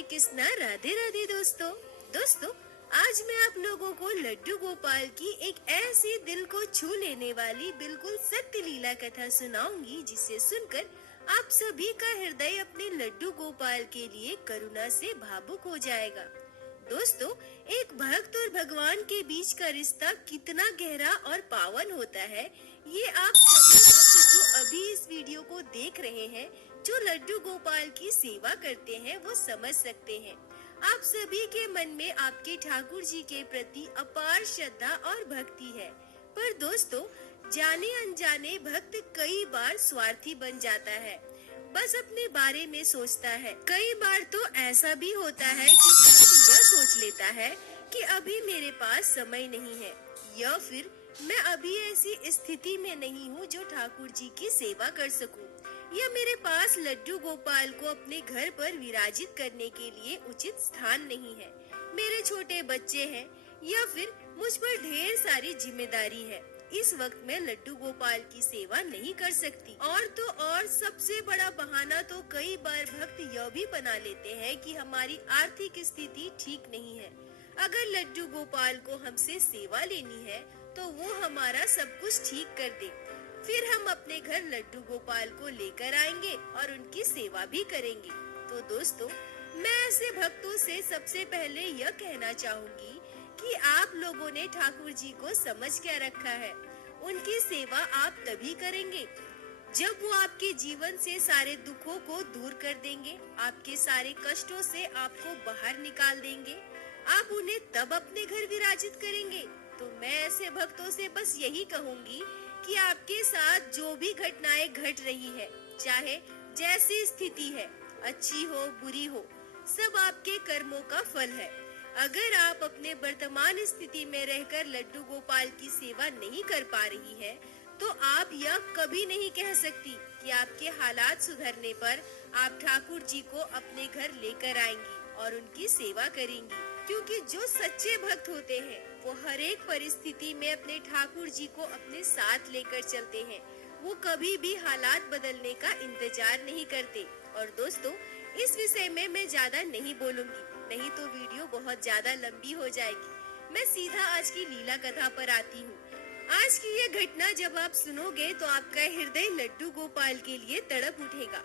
श्री कृष्णा। राधे राधे दोस्तों, आज मैं आप लोगों को लड्डू गोपाल की एक ऐसी दिल को छू लेने वाली बिल्कुल सत्य लीला कथा सुनाऊंगी, जिसे सुनकर आप सभी का हृदय अपने लड्डू गोपाल के लिए करुणा से भावुक हो जाएगा। दोस्तों, एक भक्त और भगवान के बीच का रिश्ता कितना गहरा और पावन होता है, ये आप सभी भक्त जो अभी इस वीडियो को देख रहे हैं, जो लड्डू गोपाल की सेवा करते हैं, वो समझ सकते हैं। आप सभी के मन में आपके ठाकुर जी के प्रति अपार श्रद्धा और भक्ति है, पर दोस्तों, जाने अनजाने भक्त कई बार स्वार्थी बन जाता है, बस अपने बारे में सोचता है। कई बार तो ऐसा भी होता है कि भक्त यह सोच लेता है कि अभी मेरे पास समय नहीं है, या फिर मैं अभी ऐसी स्थिति में नहीं हूँ जो ठाकुर जी की सेवा कर सकूं, या मेरे पास लड्डू गोपाल को अपने घर पर विराजित करने के लिए उचित स्थान नहीं है, मेरे छोटे बच्चे हैं, या फिर मुझ पर ढेर सारी जिम्मेदारी है। इस वक्त मैं लड्डू गोपाल की सेवा नहीं कर सकती। और तो और सबसे बड़ा बहाना तो कई बार भक्त यह भी बना लेते हैं कि हमारी आर्थिक स्थिति ठीक नहीं है। अगर लड्डू गोपाल को हमसे सेवा लेनी है तो वो हमारा सब कुछ ठीक कर दे, फिर हम अपने घर लड्डू गोपाल को लेकर आएंगे और उनकी सेवा भी करेंगे। तो दोस्तों, मैं ऐसे भक्तों से सबसे पहले यह कहना चाहूंगी कि आप लोगों ने ठाकुर जी को समझ क्या रखा है। उनकी सेवा आप तभी करेंगे जब वो आपके जीवन से सारे दुखों को दूर कर देंगे, आपके सारे कष्टों से आपको बाहर निकाल देंगे। आप उन्हें तब अपने घर विराजित करेंगे। तो मैं ऐसे भक्तों से बस यही कहूंगी कि आपके साथ जो भी घटनाएं घट रही है, चाहे जैसी स्थिति है, अच्छी हो बुरी हो, सब आपके कर्मों का फल है। अगर आप अपने वर्तमान स्थिति में रहकर लड्डू गोपाल की सेवा नहीं कर पा रही है, तो आप यह कभी नहीं कह सकती कि आपके हालात सुधरने पर आप ठाकुर जी को अपने घर लेकर आएंगी और उनकी सेवा करेंगी। क्योंकि जो सच्चे भक्त होते हैं, वो हर एक परिस्थिति में अपने ठाकुर जी को अपने साथ लेकर चलते हैं। वो कभी भी हालात बदलने का इंतजार नहीं करते। और दोस्तों, इस विषय में मैं ज्यादा नहीं बोलूंगी, नहीं तो वीडियो बहुत ज्यादा लंबी हो जाएगी। मैं सीधा आज की लीला कथा पर आती हूँ। आज की यह घटना जब आप सुनोगे तो आपका हृदय लड्डू गोपाल के लिए तड़प उठेगा,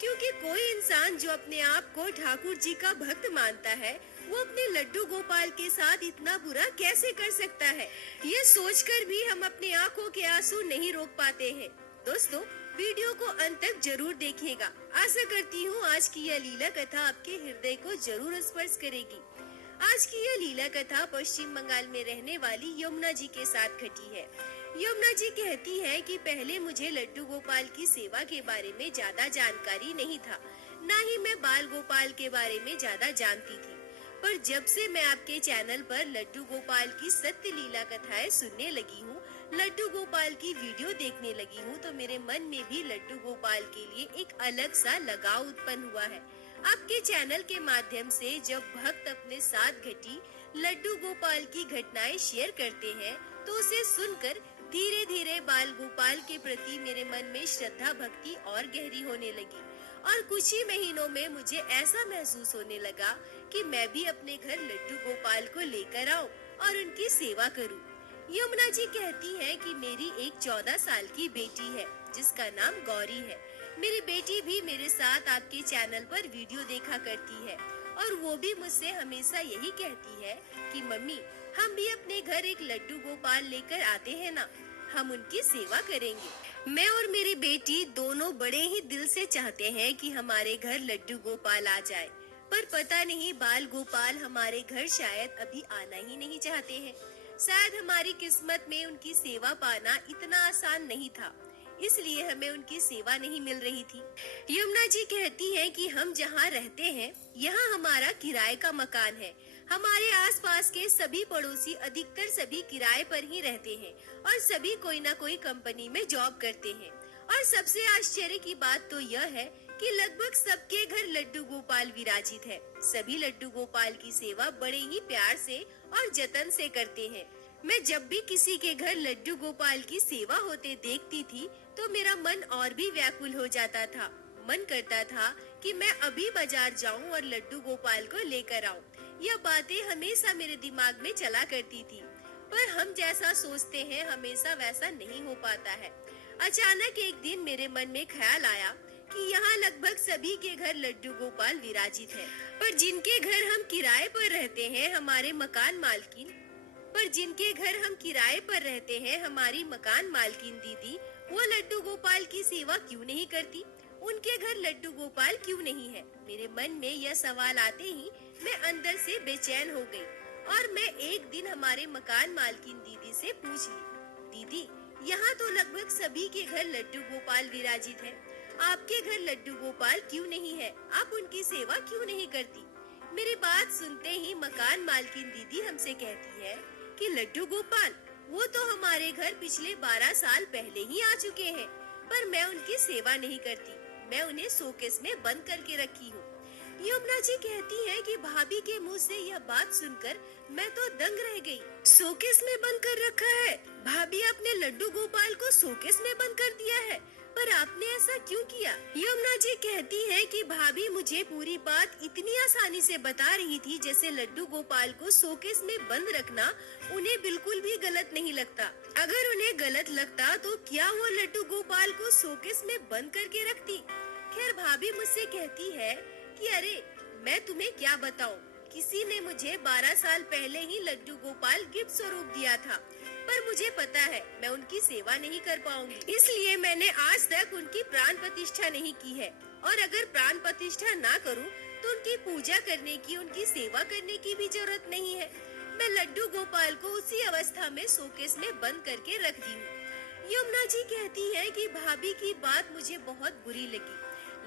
क्योंकि कोई इंसान जो अपने आप को ठाकुर जी का भक्त मानता है, वो अपने लड्डू गोपाल के साथ इतना बुरा कैसे कर सकता है, ये सोचकर भी हम अपनी आंखों के आंसू नहीं रोक पाते हैं। दोस्तों, वीडियो को अंत तक जरूर देखिएगा। आशा करती हूँ आज की यह लीला कथा आपके हृदय को जरूर स्पर्श करेगी। आज की यह लीला कथा पश्चिम बंगाल में रहने वाली यमुना जी के साथ घटी है। यमुना जी कहती है कि पहले मुझे लड्डू गोपाल की सेवा के बारे में ज्यादा जानकारी नहीं था, न ही मैं बाल गोपाल के बारे में ज्यादा जानती थी। पर जब से मैं आपके चैनल पर लड्डू गोपाल की सत्य लीला कथाएं सुनने लगी हूँ, लड्डू गोपाल की वीडियो देखने लगी हूँ, तो मेरे मन में भी लड्डू गोपाल के लिए एक अलग सा लगाव उत्पन्न हुआ है। आपके चैनल के माध्यम से जब भक्त अपने साथ घटी लड्डू गोपाल की घटनाएं शेयर करते हैं, तो उसे सुनकर धीरे धीरे बाल गोपाल के प्रति मेरे मन में श्रद्धा भक्ति और गहरी होने लगी। और कुछ ही महीनों में मुझे ऐसा महसूस होने लगा कि मैं भी अपने घर लड्डू गोपाल को लेकर आऊं और उनकी सेवा करूं। यमुना जी कहती है कि मेरी एक 14 साल की बेटी है, जिसका नाम गौरी है। मेरी बेटी भी मेरे साथ आपके चैनल पर वीडियो देखा करती है, और वो भी मुझसे हमेशा यही कहती है कि मम्मी, हम भी अपने घर एक लड्डू गोपाल लेकर आते हैं ना, हम उनकी सेवा करेंगे। मैं और मेरी बेटी दोनों बड़े ही दिल से चाहते हैं कि हमारे घर लड्डू गोपाल आ जाए, पर पता नहीं बाल गोपाल हमारे घर शायद अभी आना ही नहीं चाहते हैं। शायद हमारी किस्मत में उनकी सेवा पाना इतना आसान नहीं था, इसलिए हमें उनकी सेवा नहीं मिल रही थी। यमुना जी कहती है कि हम जहाँ रहते हैं, यहाँ हमारा किराए का मकान है। हमारे आसपास के सभी पड़ोसी अधिकतर सभी किराए पर ही रहते हैं, और सभी कोई न कोई कंपनी में जॉब करते हैं। और सबसे आश्चर्य की बात तो यह है कि लगभग सबके घर लड्डू गोपाल विराजित है। सभी लड्डू गोपाल की सेवा बड़े ही प्यार से और जतन से करते हैं। मैं जब भी किसी के घर लड्डू गोपाल की सेवा होते देखती थी, तो मेरा मन और भी व्याकुल हो जाता था। मन करता था कि मैं अभी बाजार जाऊं और लड्डू गोपाल को लेकर आऊं। यह बातें हमेशा मेरे दिमाग में चला करती थी, पर हम जैसा सोचते हैं हमेशा वैसा नहीं हो पाता है। अचानक एक दिन मेरे मन में ख्याल आया कि यहाँ लगभग सभी के घर लड्डू गोपाल विराजित है, पर जिनके घर हम किराए पर रहते हैं हमारे मकान मालकिन हमारी मकान मालकिन दीदी, वो लड्डू गोपाल की सेवा क्यों नहीं करती? उनके घर लड्डू गोपाल क्यों नहीं है? मेरे मन में यह सवाल आते ही मैं अंदर से बेचैन हो गई और मैं एक दिन हमारे मकान मालकिन दीदी से पूछ ली, दीदी यहाँ तो लगभग सभी के घर लड्डू गोपाल विराजित है, आपके घर लड्डू गोपाल क्यों नहीं है? आप उनकी सेवा क्यों नहीं करती? मेरी बात सुनते ही मकान मालकिन दीदी हमसे कहती है कि लड्डू गोपाल वो तो हमारे घर पिछले 12 साल पहले ही आ चुके हैं, पर मैं उनकी सेवा नहीं करती, मैं उन्हें शोकेस में बंद करके रखी हूँ। यमुना जी कहती है कि भाभी के मुंह से यह बात सुनकर मैं तो दंग रह गई। शोकेस में बंद कर रखा है? भाभी आपने लड्डू गोपाल को शोकेस में बंद कर दिया है, पर आपने ऐसा क्यों किया? यमुना जी कहती है कि भाभी मुझे पूरी बात इतनी आसानी से बता रही थी जैसे लड्डू गोपाल को शोकेस में बंद रखना उन्हें बिल्कुल भी गलत नहीं लगता। अगर उन्हें गलत लगता तो क्या वो लड्डू गोपाल को शोकेस में बंद करके रखती? खैर भाभी मुझसे कहती है कि अरे मैं तुम्हें क्या बताऊं, किसी ने मुझे 12 साल पहले ही लड्डू गोपाल गिफ्ट स्वरूप दिया था, पर मुझे पता है मैं उनकी सेवा नहीं कर पाऊंगी, इसलिए मैंने आज तक उनकी प्राण प्रतिष्ठा नहीं की है। और अगर प्राण प्रतिष्ठा ना करूं, तो उनकी पूजा करने की, उनकी सेवा करने की भी जरूरत नहीं है। मैं लड्डू गोपाल को उसी अवस्था में शोकेस में बंद करके रख दी हूँ। यमुना जी कहती है कि भाभी की बात मुझे बहुत बुरी लगी।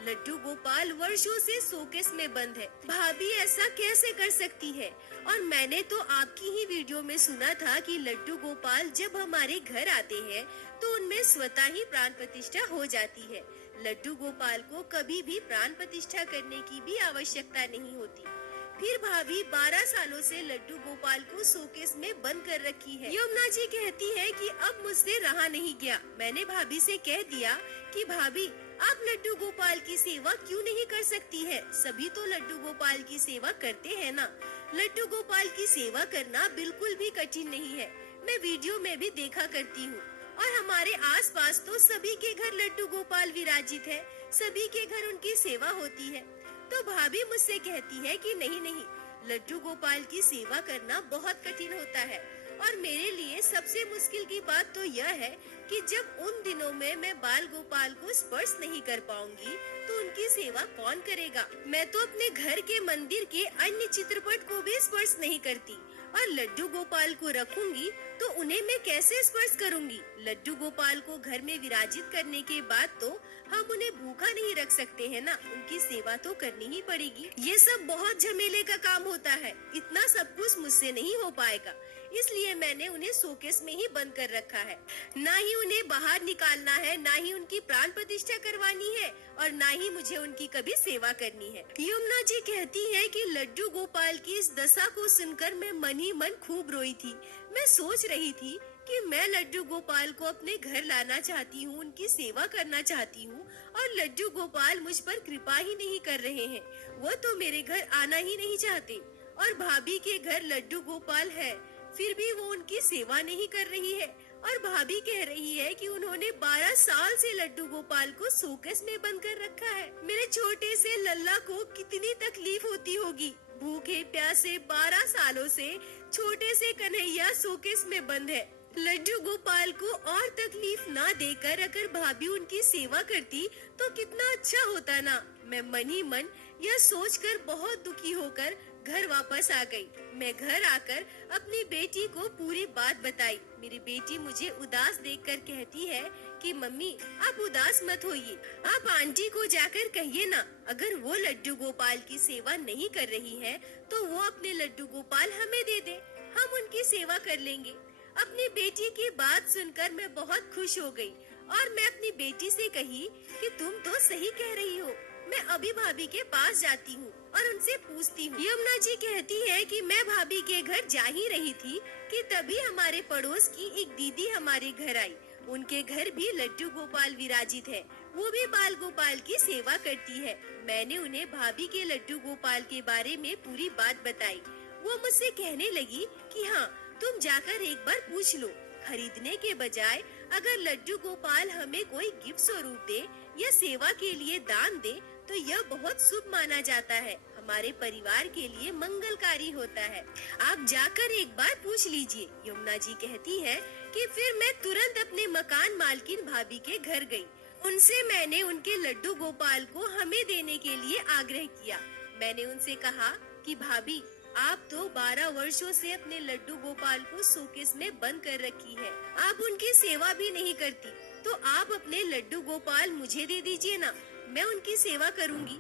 लड्डू गोपाल वर्षों से शोकेस में बंद है, भाभी ऐसा कैसे कर सकती है? और मैंने तो आपकी ही वीडियो में सुना था कि लड्डू गोपाल जब हमारे घर आते हैं तो उनमें स्वतः ही प्राण प्रतिष्ठा हो जाती है। लड्डू गोपाल को कभी भी प्राण प्रतिष्ठा करने की भी आवश्यकता नहीं होती। फिर भाभी 12 सालों से लड्डू गोपाल को शोकेस में बंद कर रखी है। यमुना जी कहती है कि अब मुझसे रहा नहीं गया। मैंने भाभी से कह दिया कि भाभी आप लड्डू गोपाल की सेवा क्यों नहीं कर सकती है? सभी तो लड्डू गोपाल की सेवा करते हैं ना। लड्डू गोपाल की सेवा करना बिल्कुल भी कठिन नहीं है, मैं वीडियो में भी देखा करती हूँ। और हमारे आसपास तो सभी के घर लड्डू गोपाल विराजित है, सभी के घर उनकी सेवा होती है। तो भाभी मुझसे कहती है कि नहीं नहीं, लड्डू गोपाल की सेवा करना बहुत कठिन होता है। और मेरे लिए सबसे मुश्किल की बात तो यह है कि जब उन दिनों में मैं बाल गोपाल को स्पर्श नहीं कर पाऊंगी तो उनकी सेवा कौन करेगा? मैं तो अपने घर के मंदिर के अन्य चित्रपट को भी स्पर्श नहीं करती, और लड्डू गोपाल को रखूंगी तो उन्हें मैं कैसे स्पर्श करूंगी? लड्डू गोपाल को घर में विराजित करने के बाद तो हम उन्हें भूखा नहीं रख सकते हैं ना, उनकी सेवा तो करनी ही पड़ेगी। ये सब बहुत झमेले का काम होता है, इतना सब कुछ मुझसे नहीं हो पाएगा, इसलिए मैंने उन्हें शोकेस में ही बंद कर रखा है। ना ही उन्हें बाहर निकालना है, ना ही उनकी प्राण प्रतिष्ठा करवानी है, और ना ही मुझे उनकी कभी सेवा करनी है। यमुना जी कहती है कि लड्डू गोपाल की इस दशा को सुनकर मैं मन ही मन खूब रोई थी। मैं सोच रही थी कि मैं लड्डू गोपाल को अपने घर लाना चाहती हूँ, उनकी सेवा करना चाहती हूँ, और लड्डू गोपाल मुझ पर कृपा ही नहीं कर रहे हैं। वो तो मेरे घर आना ही नहीं चाहते, और भाभी के घर लड्डू गोपाल है, फिर भी वो उनकी सेवा नहीं कर रही है। और भाभी कह रही है कि उन्होंने 12 साल से लड्डू गोपाल को शोकेस में बंद कर रखा है। मेरे छोटे से लल्ला को कितनी तकलीफ होती होगी। भूखे प्यासे 12 सालों से छोटे से कन्हैया शोकेस में बंद है। लड्डू गोपाल को और तकलीफ ना देकर अगर भाभी उनकी सेवा करती तो कितना अच्छा होता ना। मैं मन ही मन यह सोचकर बहुत दुखी होकर घर वापस आ गई। मैं घर आकर अपनी बेटी को पूरी बात बताई। मेरी बेटी मुझे उदास देखकर कहती है कि मम्मी आप उदास मत होइए, आप आंटी को जाकर कहिए ना, अगर वो लड्डू गोपाल की सेवा नहीं कर रही है तो वो अपने लड्डू गोपाल हमें दे दे, हम उनकी सेवा कर लेंगे। अपनी बेटी की बात सुनकर मैं बहुत खुश हो गई और मैं अपनी बेटी से कही कि तुम तो सही कह रही हो, मैं अभी भाभी के पास जाती हूँ और उनसे पूछती हूँ। यमुना जी कहती है कि मैं भाभी के घर जा ही रही थी कि तभी हमारे पड़ोस की एक दीदी हमारे घर आई। उनके घर भी लड्डू गोपाल विराजित है, वो भी बाल गोपाल की सेवा करती है। मैंने उन्हें भाभी के लड्डू गोपाल के बारे में पूरी बात बताई। वो मुझसे कहने लगी कि हाँ, तुम जाकर एक बार पूछ लो। खरीदने के बजाय अगर लड्डू गोपाल हमें कोई गिफ्ट स्वरूप दे या सेवा के लिए दान दे तो यह बहुत शुभ माना जाता है, हमारे परिवार के लिए मंगलकारी होता है। आप जाकर एक बार पूछ लीजिए। यमुना जी कहती है कि फिर मैं तुरंत अपने मकान मालकिन भाभी के घर गई। उनसे मैंने उनके लड्डू गोपाल को हमें देने के लिए आग्रह किया। मैंने उनसे कहा कि भाभी, आप तो 12 वर्षों से अपने लड्डू गोपाल को शोकेस में बंद कर रखी है। आप उनकी सेवा भी नहीं करती, तो आप अपने लड्डू गोपाल मुझे दे दीजिए ना, मैं उनकी सेवा करूंगी।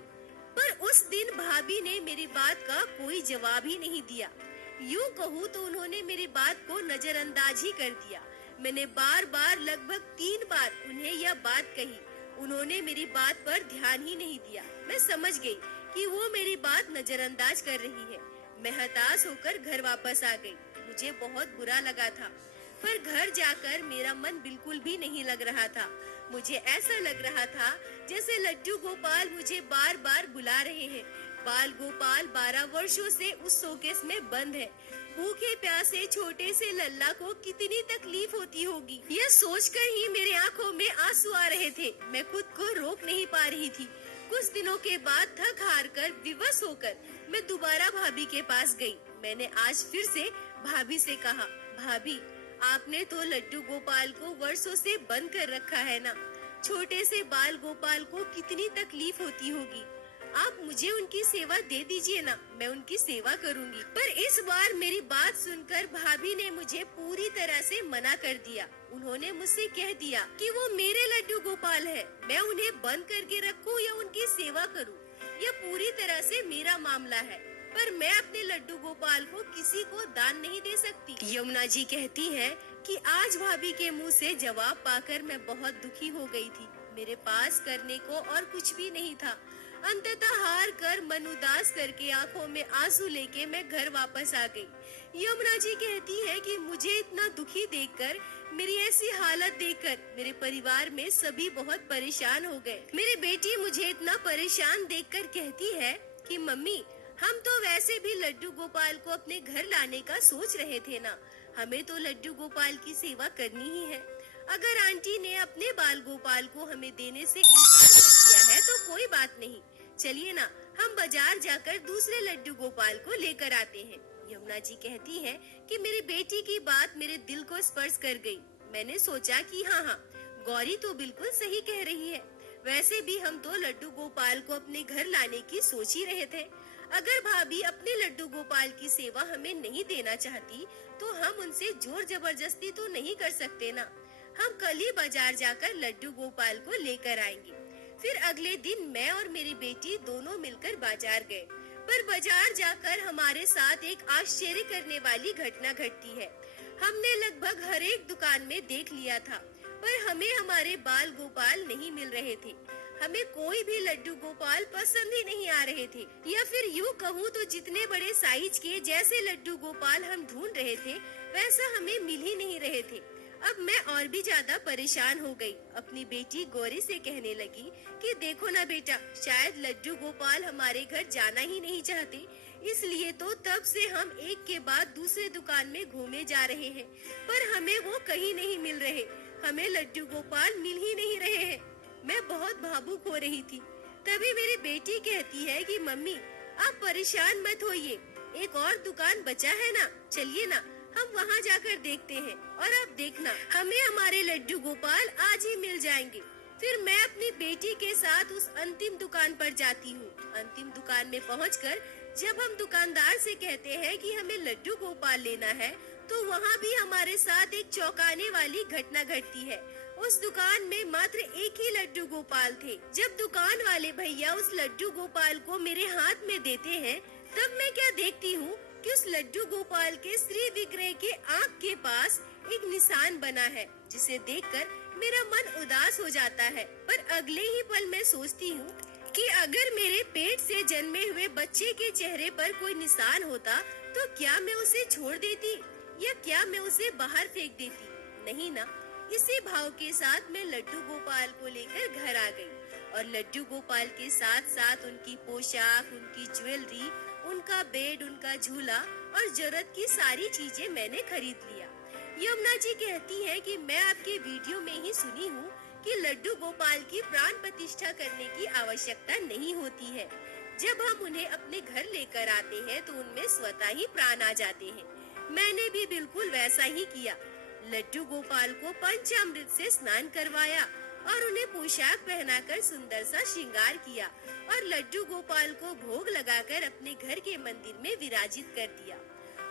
पर उस दिन भाभी ने मेरी बात का कोई जवाब ही नहीं दिया। यूँ कहूँ तो उन्होंने मेरी बात को नजरअंदाज ही कर दिया। मैंने बार बार लगभग 3 बार उन्हें यह बात कही। उन्होंने मेरी बात पर ध्यान ही नहीं दिया। मैं समझ गई कि वो मेरी बात नजरअंदाज कर रही है। मैं हताश होकर घर वापस आ गई। मुझे बहुत बुरा लगा था, पर घर जाकर मेरा मन बिल्कुल भी नहीं लग रहा था। मुझे ऐसा लग रहा था जैसे लड्डू गोपाल मुझे बार बार बुला रहे हैं। बाल गोपाल 12 वर्षों से उस शोकेस में बंद है। भूखे प्यासे छोटे से लल्ला को कितनी तकलीफ होती होगी, यह सोचकर ही मेरे आंखों में आंसू आ रहे थे। मैं खुद को रोक नहीं पा रही थी। कुछ दिनों के बाद थक हार कर विवश होकर मैं दोबारा भाभी के पास गई। मैंने आज फिर से भाभी से कहा, भाभी, आपने तो लड्डू गोपाल को वर्षों से बंद कर रखा है ना। छोटे से बाल गोपाल को कितनी तकलीफ होती होगी। आप मुझे उनकी सेवा दे दीजिए ना, मैं उनकी सेवा करूंगी। पर इस बार मेरी बात सुनकर भाभी ने मुझे पूरी तरह से मना कर दिया। उन्होंने मुझसे कह दिया कि वो मेरे लड्डू गोपाल है, मैं उन्हें बंद करके रखूं या उनकी सेवा करूं, यह पूरी तरह से मेरा मामला है। पर मैं अपने लड्डू गोपाल को किसी को दान नहीं दे सकती। यमुना जी कहती है कि आज भाभी के मुंह से जवाब पाकर मैं बहुत दुखी हो गई थी। मेरे पास करने को और कुछ भी नहीं था। अंततः हार कर मन उदास करके आंखों में आंसू लेके मैं घर वापस आ गई। यमुना जी कहती है कि मुझे इतना दुखी देखकर, मेरी ऐसी हालत देखकर मेरे परिवार में सभी बहुत परेशान हो गए। मेरी बेटी मुझे इतना परेशान देखकर कहती है कि मम्मी, हम तो वैसे भी लड्डू गोपाल को अपने घर लाने का सोच रहे थे ना, हमें तो लड्डू गोपाल की सेवा करनी ही है। अगर आंटी ने अपने बाल गोपाल को हमें देने से इनकार कर दिया है तो कोई बात नहीं, चलिए ना, हम बाजार जाकर दूसरे लड्डू गोपाल को लेकर आते हैं। यमुना जी कहती है कि मेरी बेटी की बात मेरे दिल को स्पर्श कर गई। मैंने सोचा कि हाँ, गौरी तो बिल्कुल सही कह रही है। वैसे भी हम तो लड्डू गोपाल को अपने घर लाने की सोच ही रहे थे। अगर भाभी अपने लड्डू गोपाल की सेवा हमें नहीं देना चाहती तो हम उनसे जोर जबरदस्ती तो नहीं कर सकते ना। हम कल ही बाजार जाकर लड्डू गोपाल को लेकर आएंगे। फिर अगले दिन मैं और मेरी बेटी दोनों मिलकर बाजार गए। पर बाजार जाकर हमारे साथ एक आश्चर्य करने वाली घटना घटती है। हमने लगभग हर एक दुकान में देख लिया था, पर हमें हमारे बाल गोपाल नहीं मिल रहे थे। हमें कोई भी लड्डू गोपाल पसंद ही नहीं आ रहे थे, या फिर यूँ कहूँ तो जितने बड़े साइज के जैसे लड्डू गोपाल हम ढूंढ रहे थे वैसा हमें मिल ही नहीं रहे थे। अब मैं और भी ज्यादा परेशान हो गई। अपनी बेटी गौरी से कहने लगी कि देखो ना बेटा, शायद लड्डू गोपाल हमारे घर जाना ही नहीं चाहते, इसलिए तो तब से हम एक के बाद दूसरे दुकान में घूमे जा रहे हैं, पर हमें वो कहीं नहीं मिल रहे। हमें लड्डू गोपाल मिल ही नहीं रहे हैं। मैं बहुत भावुक हो रही थी। तभी मेरी बेटी कहती है कि मम्मी, आप परेशान मत होइए, एक और दुकान बचा है ना, चलिए ना, हम वहाँ जाकर देखते हैं और आप देखना, हमें हमारे लड्डू गोपाल आज ही मिल जाएंगे। फिर मैं अपनी बेटी के साथ उस अंतिम दुकान पर जाती हूँ। अंतिम दुकान में पहुँचकर जब हम दुकानदार से कहते हैं कि हमें लड्डू गोपाल लेना है, तो वहाँ भी हमारे साथ एक चौंकाने वाली घटना घटती है। उस दुकान में मात्र एक ही लड्डू गोपाल थे। जब दुकान वाले भैया उस लड्डू गोपाल को मेरे हाथ में देते हैं, तब मैं क्या देखती हूँ कि उस लड्डू गोपाल के श्री विग्रह के आँख के पास एक निशान बना है, जिसे देखकर मेरा मन उदास हो जाता है। पर अगले ही पल मैं सोचती हूँ कि अगर मेरे पेट से जन्मे हुए बच्चे के चेहरे पर कोई निशान होता तो क्या मैं उसे छोड़ देती या क्या मैं उसे बाहर फेंक देती? नहीं ना, इसी भाव के साथ मैं लड्डू गोपाल को लेकर घर आ गई और लड्डू गोपाल के साथ साथ उनकी पोशाक, उनकी ज्वेलरी, उनका बेड, उनका झूला और जरूरत की सारी चीजें मैंने खरीद लिया। यमुना जी कहती हैं कि मैं आपके वीडियो में ही सुनी हूँ कि लड्डू गोपाल की प्राण प्रतिष्ठा करने की आवश्यकता नहीं होती है। जब हम उन्हें अपने घर लेकर आते हैं तो उनमें स्वतः ही प्राण आ जाते हैं। मैंने भी बिल्कुल वैसा ही किया। लड्डू गोपाल को पंचामृत से स्नान करवाया और उन्हें पोशाक पहनाकर सुंदर सा श्रृंगार किया और लड्डू गोपाल को भोग लगाकर अपने घर के मंदिर में विराजित कर दिया।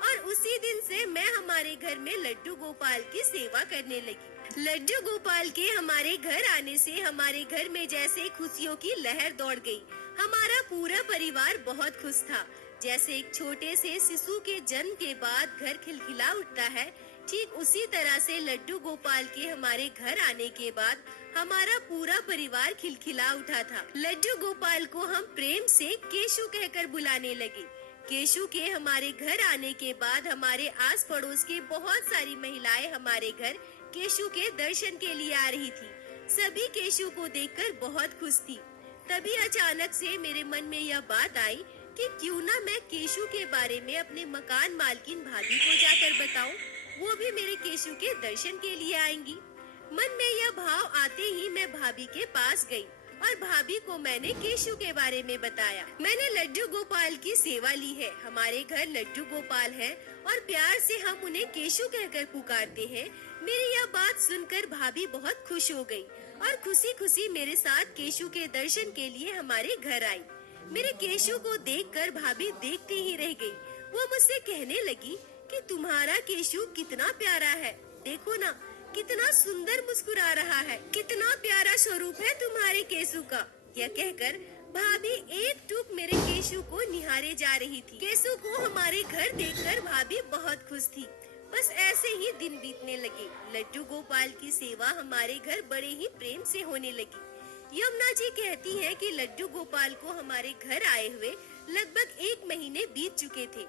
और उसी दिन से मैं हमारे घर में लड्डू गोपाल की सेवा करने लगी। लड्डू गोपाल के हमारे घर आने से हमारे घर में जैसे खुशियों की लहर दौड़ गई। हमारा पूरा परिवार बहुत खुश था। जैसे एक छोटे से शिशु के जन्म के बाद घर खिलखिला उठता है, ठीक उसी तरह से लड्डू गोपाल के हमारे घर आने के बाद हमारा पूरा परिवार खिलखिला उठा था। लड्डू गोपाल को हम प्रेम से केशु कहकर बुलाने लगे। केशु के हमारे घर आने के बाद हमारे आस पड़ोस की बहुत सारी महिलाएं हमारे घर केशु के दर्शन के लिए आ रही थी। सभी केशु को देखकर बहुत खुश थी। तभी अचानक से मेरे मन में यह बात आई कि क्यों ना मैं केशु के बारे में अपने मकान मालकिन भाभी को जाकर बताऊं, वो भी मेरे केशु के दर्शन के लिए आएंगी। मन में यह भाव आते ही मैं भाभी के पास गई और भाभी को मैंने केशु के बारे में बताया। मैंने लड्डू गोपाल की सेवा ली है। हमारे घर लड्डू गोपाल है और प्यार से हम उन्हें केशु कहकर पुकारते हैं। मेरी यह बात सुनकर भाभी बहुत खुश हो गई और खुशी खुशी मेरे साथ केशु के दर्शन के लिए हमारे घर आई। मेरे केशु को देखकर भाभी देखती ही रह गई। वो मुझसे कहने लगी कि तुम्हारा केशु कितना प्यारा है, देखो ना कितना सुंदर मुस्कुरा रहा है, कितना प्यारा स्वरूप है तुम्हारे केशु का। यह कहकर भाभी एक टूक मेरे केशु को निहारे जा रही थी। केशु को हमारे घर देखकर भाभी बहुत खुश थी। बस ऐसे ही दिन बीतने लगे। लड्डू गोपाल की सेवा हमारे घर बड़े ही प्रेम से होने लगी। यमुना जी कहती हैं कि लड्डू गोपाल को हमारे घर आए हुए लगभग 1 महीने बीत चुके थे।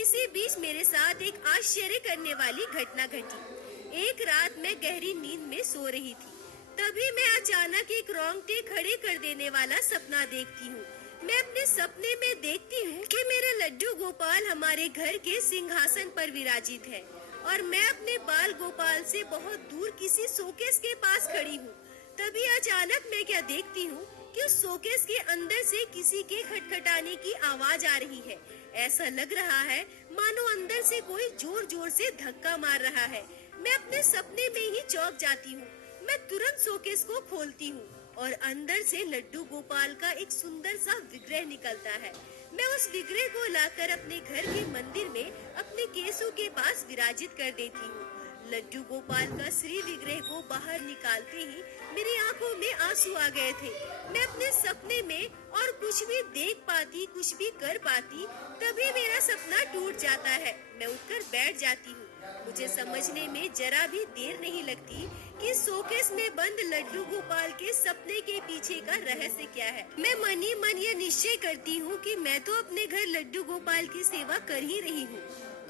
इसी बीच मेरे साथ एक आश्चर्य करने वाली घटना घटी। एक रात मैं गहरी नींद में सो रही थी। तभी मैं अचानक एक रोंगटे खड़े कर देने वाला सपना देखती हूँ। मैं अपने सपने में देखती हूँ कि मेरे लड्डू गोपाल हमारे घर के सिंहासन पर विराजित है और मैं अपने बाल गोपाल से बहुत दूर किसी शोकेस के पास खड़ी हूँ। तभी अचानक मैं क्या देखती हूँ कि उस शोकेस के अंदर से किसी के खटखटाने की आवाज आ रही है। ऐसा लग रहा है मानो अंदर से कोई जोर जोर से धक्का मार रहा है। मैं अपने सपने में ही चौंक जाती हूँ। मैं तुरंत शोकेस को खोलती हूँ और अंदर से लड्डू गोपाल का एक सुंदर सा विग्रह निकलता है। मैं उस विग्रह को लाकर अपने घर के मंदिर में अपने केशु के पास विराजित कर देती हूँ। लड्डू गोपाल का श्री विग्रह को बाहर निकालते ही मेरी आंखों में आंसू आ गए थे। मैं अपने सपने में और कुछ भी देख पाती, कुछ भी कर पाती, तभी मेरा सपना टूट जाता है। मैं उठकर बैठ जाती हूँ। मुझे समझने में जरा भी देर नहीं लगती कि शोकेस में बंद लड्डू गोपाल के सपने के पीछे का रहस्य क्या है। मैं मन ही मन ये निश्चय करती हूँ कि मैं तो अपने घर लड्डू गोपाल की सेवा कर ही रही हूँ,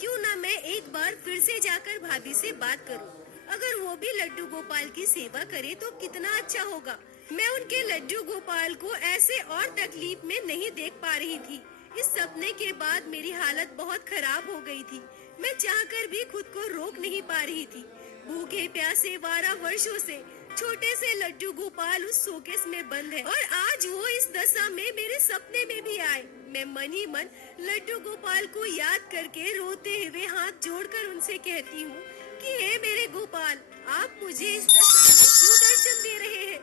क्यों ना मैं एक बार फिर से जाकर भाभी से बात करूँ। अगर वो भी लड्डू गोपाल की सेवा करे तो कितना अच्छा होगा। मैं उनके लड्डू गोपाल को ऐसे और तकलीफ में नहीं देख पा रही थी। इस सपने के बाद मेरी हालत बहुत खराब हो गई थी। मैं चाहकर भी खुद को रोक नहीं पा रही थी। भूखे प्यासे 12 वर्षों से छोटे से लड्डू गोपाल उस शोकेस में बंद है और आज वो इस दशा में मेरे सपने में भी आए। मैं मन ही मन लड्डू गोपाल को याद करके रोते हुए हाथ जोड़कर उनसे कहती हूँ कि हे मेरे गोपाल, आप मुझे इस दशा में क्यों दर्शन दे रहे हैं?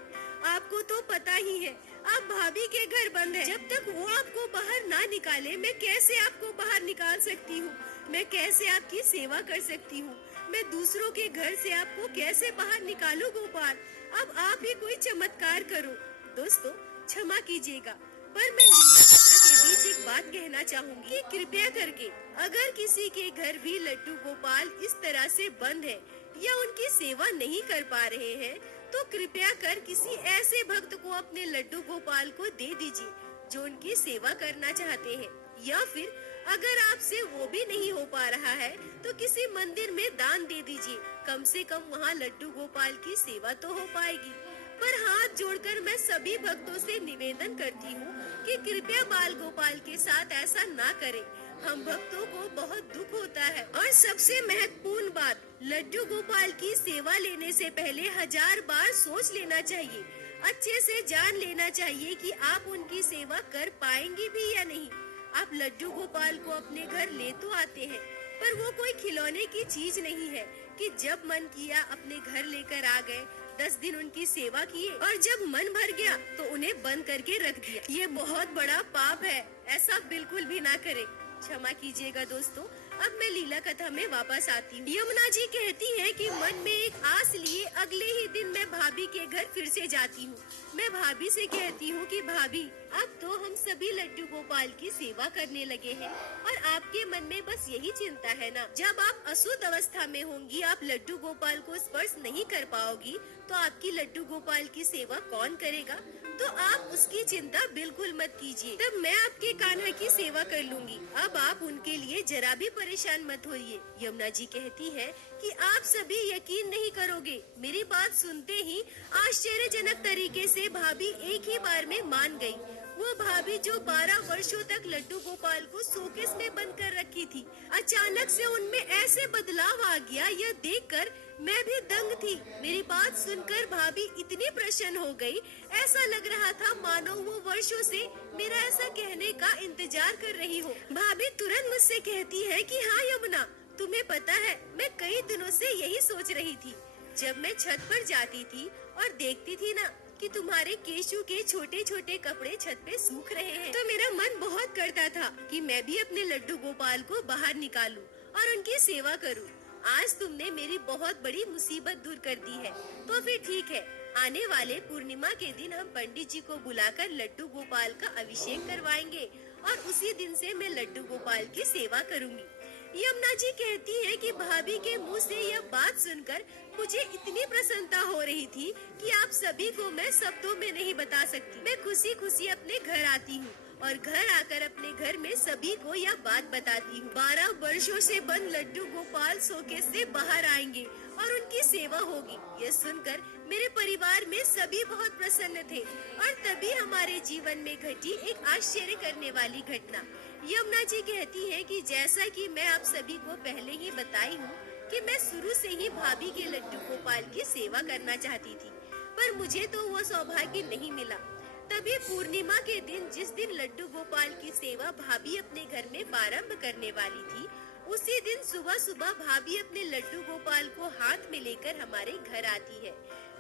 आपको तो पता ही है आप भाभी के घर बंद है। जब तक वो आपको बाहर ना निकाले मैं कैसे आपको बाहर निकाल सकती हूँ? मैं कैसे आपकी सेवा कर सकती हूँ? मैं दूसरों के घर से आपको कैसे बाहर निकालूं गोपाल? अब आप ही कोई चमत्कार करो। दोस्तों क्षमा कीजिएगा, पर मैं लीला कथा के बीच एक बात कहना चाहूंगी कि कृपया करके अगर किसी के घर भी लड्डू गोपाल इस तरह से बंद है या उनकी सेवा नहीं कर पा रहे हैं, तो कृपया कर किसी ऐसे भक्त को अपने लड्डू गोपाल को दे दीजिए जो उनकी सेवा करना चाहते हैं, या फिर अगर आपसे वो भी नहीं हो पा रहा है तो किसी मंदिर में दान दे दीजिए, कम से कम वहाँ लड्डू गोपाल की सेवा तो हो पाएगी। पर हाथ जोड़कर मैं सभी भक्तों से निवेदन करती हूँ कि कृपया बाल गोपाल के साथ ऐसा ना करें। हम भक्तों को बहुत दुख होता है। और सबसे महत्वपूर्ण बात, लड्डू गोपाल की सेवा लेने से पहले 1000 बार सोच लेना चाहिए। अच्छे से जान लेना चाहिए कि आप उनकी सेवा कर पाएंगे भी या नहीं। आप लड्डू गोपाल को अपने घर ले तो आते हैं, पर वो कोई खिलौने की चीज नहीं है कि जब मन किया अपने घर लेकर आ गए, 10 दिन उनकी सेवा किए और जब मन भर गया तो उन्हें बंद करके रख दिया। ये बहुत बड़ा पाप है, ऐसा बिल्कुल भी ना करें। क्षमा कीजिएगा दोस्तों, अब मैं लीला कथा में वापस आती हूँ। यमुना जी कहती है कि मन में एक आस लिए अगले ही दिन मैं भाभी के घर फिर से जाती हूँ। मैं भाभी से कहती हूँ कि भाभी, अब तो हम सभी लड्डू गोपाल की सेवा करने लगे हैं और आपके मन में बस यही चिंता है ना, जब आप अशुद्ध अवस्था में होंगी, आप लड्डू गोपाल को स्पर्श नहीं कर पाओगी, तो आपकी लड्डू गोपाल की सेवा कौन करेगा? तो आप उसकी चिंता बिल्कुल मत कीजिए, तब मैं आपके कान्हा की सेवा कर लूंगी। अब आप उनके लिए जरा भी परेशान मत होइए। यमुना जी कहती है कि आप सभी यकीन नहीं करोगे। मेरी बात सुनते ही आश्चर्यजनक तरीके से भाभी एक ही बार में मान गई। वो भाभी जो 12 वर्षों तक लड्डू गोपाल को शोकेस में बंद कर रखी थी, अचानक से उनमें ऐसे बदलाव आ गया, यह देखकर मैं भी दंग थी। मेरी बात सुनकर भाभी इतनी प्रसन्न हो गई, ऐसा लग रहा था मानो वो वर्षों से मेरा ऐसा कहने का इंतजार कर रही हो। भाभी तुरंत मुझसे कहती है कि हाँ यमुना, तुम्हें पता है मैं कई दिनों से यही सोच रही थी। जब मैं छत पर जाती थी और देखती थी ना कि तुम्हारे केशू के छोटे छोटे कपड़े छत पे सूख रहे हैं, तो मेरा मन बहुत करता था कि मैं भी अपने लड्डू गोपाल को बाहर निकालूं और उनकी सेवा करूं। आज तुमने मेरी बहुत बड़ी मुसीबत दूर कर दी है, तो फिर ठीक है, आने वाले पूर्णिमा के दिन हम पंडित जी को बुलाकर लड्डू गोपाल का अभिषेक करवाएंगे और उसी दिन से मैं लड्डू गोपाल की सेवा करूंगी। यमुना जी कहती है कि भाभी के मुंह से यह बात सुनकर मुझे इतनी प्रसन्नता हो रही थी कि आप सभी को मैं शब्दों में नहीं बता सकती। मैं खुशी खुशी अपने घर आती हूँ और घर आकर अपने घर में सभी को यह बात बताती हूँ। 12 वर्षों से बंद लड्डू गोपाल शोकेस से बाहर आएंगे और उनकी सेवा होगी। यह सुनकर मेरे परिवार में सभी बहुत प्रसन्न थे और तभी हमारे जीवन में घटी एक आश्चर्य करने वाली घटना। यमुना जी कहती है कि जैसा कि मैं आप सभी को पहले ही बताई हूँ कि मैं शुरू से ही भाभी के लड्डू गोपाल की सेवा करना चाहती थी, पर मुझे तो वो सौभाग्य नहीं मिला। तभी पूर्णिमा के दिन, जिस दिन लड्डू गोपाल की सेवा भाभी अपने घर में प्रारंभ करने वाली थी, उसी दिन सुबह सुबह भाभी अपने लड्डू गोपाल को हाथ में लेकर हमारे घर आती है।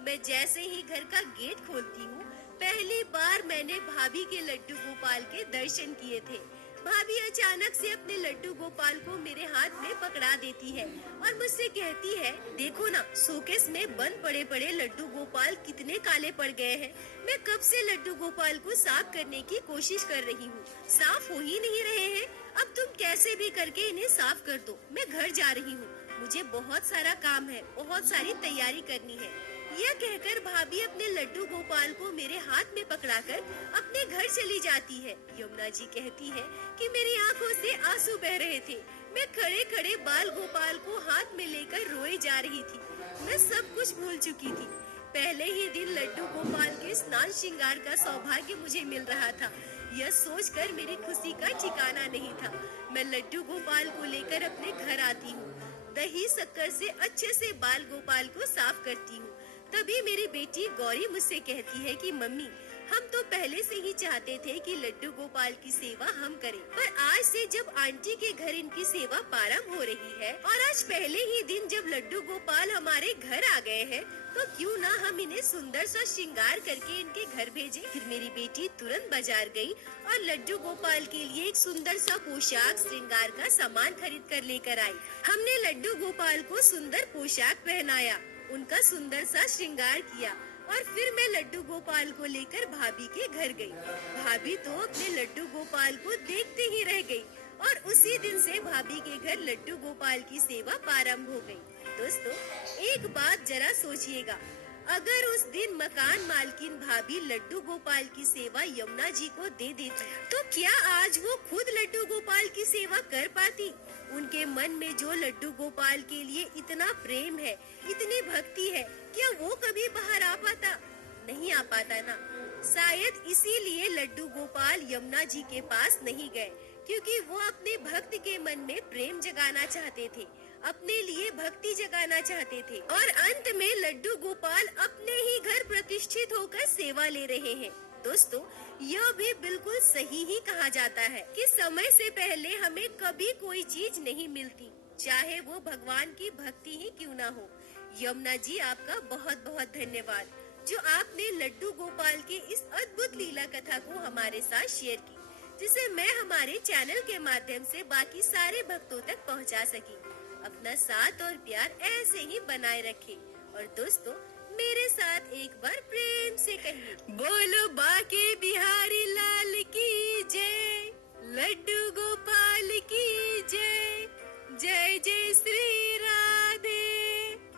मैं जैसे ही घर का गेट खोलती हूँ, पहली बार मैंने भाभी के लड्डू गोपाल के दर्शन किए थे। भाभी अचानक से अपने लड्डू गोपाल को मेरे हाथ में पकड़ा देती है और मुझसे कहती है, देखो ना, शोकेस में बंद पड़े पड़े लड्डू गोपाल कितने काले पड़ गए हैं। मैं कब से लड्डू गोपाल को साफ करने की कोशिश कर रही हूँ, साफ हो ही नहीं रहे हैं। अब तुम कैसे भी करके इन्हें साफ कर दो, मैं घर जा रही हूँ, मुझे बहुत सारा काम है, बहुत सारी तैयारी करनी है। यह कहकर भाभी अपने लड्डू गोपाल को मेरे हाथ में पकड़ाकर अपने घर चली जाती है। यमुना जी कहती है कि मेरी आंखों से आंसू बह रहे थे। मैं खड़े खड़े बाल गोपाल को हाथ में लेकर रोए जा रही थी। मैं सब कुछ भूल चुकी थी। पहले ही दिन लड्डू गोपाल के स्नान श्रृंगार का सौभाग्य मुझे मिल रहा था। यह सोचकर मेरी खुशी का ठिकाना नहीं था। मैं लड्डू गोपाल को लेकर अपने घर आती हूँ। दही शक्कर से अच्छे से बाल गोपाल को साफ करती हूँ। तभी मेरी बेटी गौरी मुझसे कहती है कि मम्मी, हम तो पहले से ही चाहते थे कि लड्डू गोपाल की सेवा हम करें, पर आज से जब आंटी के घर इनकी सेवा प्रारंभ हो रही है और आज पहले ही दिन जब लड्डू गोपाल हमारे घर आ गए हैं, तो क्यों ना हम इन्हें सुंदर सा श्रृंगार करके इनके घर भेजें। फिर मेरी बेटी तुरंत बाजार गई और लड्डू गोपाल के लिए एक सुंदर सा पोशाक, श्रृंगार का सामान खरीद कर लेकर आई। हमने लड्डू गोपाल को सुंदर पोशाक पहनाया, उनका सुंदर सा श्रृंगार किया और फिर मैं लड्डू गोपाल को लेकर भाभी के घर गई। भाभी तो अपने लड्डू गोपाल को देखते ही रह गई और उसी दिन से भाभी के घर लड्डू गोपाल की सेवा प्रारंभ हो गई। दोस्तों, एक बात जरा सोचिएगा, अगर उस दिन मकान मालकिन भाभी लड्डू गोपाल की सेवा यमुना जी को दे देती, तो क्या आज वो खुद लड्डू गोपाल की उनकी सेवा कर पाती। उनके मन में जो लड्डू गोपाल के लिए इतना प्रेम है, इतनी भक्ति है, क्या वो कभी बाहर आ पाता? नहीं आ पाता ना। शायद इसीलिए लड्डू गोपाल यमुना जी के पास नहीं गए, क्योंकि वो अपने भक्त के मन में प्रेम जगाना चाहते थे, अपने लिए भक्ति जगाना चाहते थे। और अंत में लड्डू गोपाल अपने ही घर प्रतिष्ठित होकर सेवा ले रहे हैं। दोस्तों, यह भी बिल्कुल सही ही कहा जाता है कि समय से पहले हमें कभी कोई चीज नहीं मिलती, चाहे वो भगवान की भक्ति ही क्यों ना हो। यमुना जी, आपका बहुत बहुत धन्यवाद, जो आपने लड्डू गोपाल की इस अद्भुत लीला कथा को हमारे साथ शेयर की, जिसे मैं हमारे चैनल के माध्यम से बाकी सारे भक्तों तक पहुंचा सकी। अपना साथ और प्यार ऐसे ही बनाए रखें। और दोस्तों, मेरे साथ एक बार प्रेम से कहिए, बोलो बाके बिहारी लाल की जय, लड्डू गोपाल की जय, जय जय।